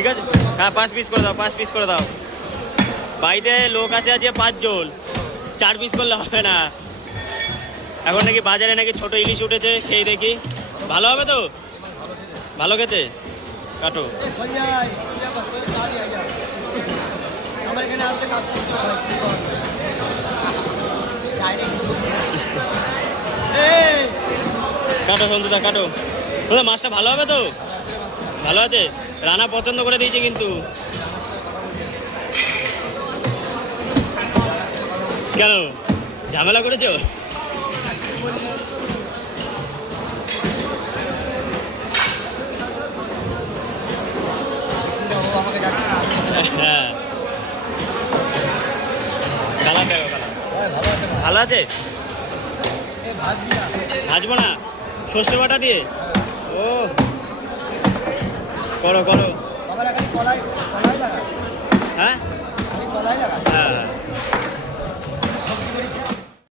ঠিক আছে, হ্যাঁ 5 পিস করে দাও, 5 পিস করে দাও। বাড়িতে লোক আছে আজকে 5 জন, 4 পিস করলে হবে না। এখন নাকি বাজারে নাকি ছোট ইলিশ উঠেছে, খেয়ে দেখি ভালো হবে তো, ভালো খেতে। কাটো। কাটো সন্তুদা কাটো। মাছটা ভালো হবে তো? ভালো আছে, রানা পছন্দ করে দিয়েছে কিন্তু। কেন ঝামেলা করেছো? হ্যাঁ কালার দেখো, কালার ভালো আছে। ভাজবো না, সর্ষে বাটা দিয়ে। ও করো করো। হ্যাঁ হ্যাঁ।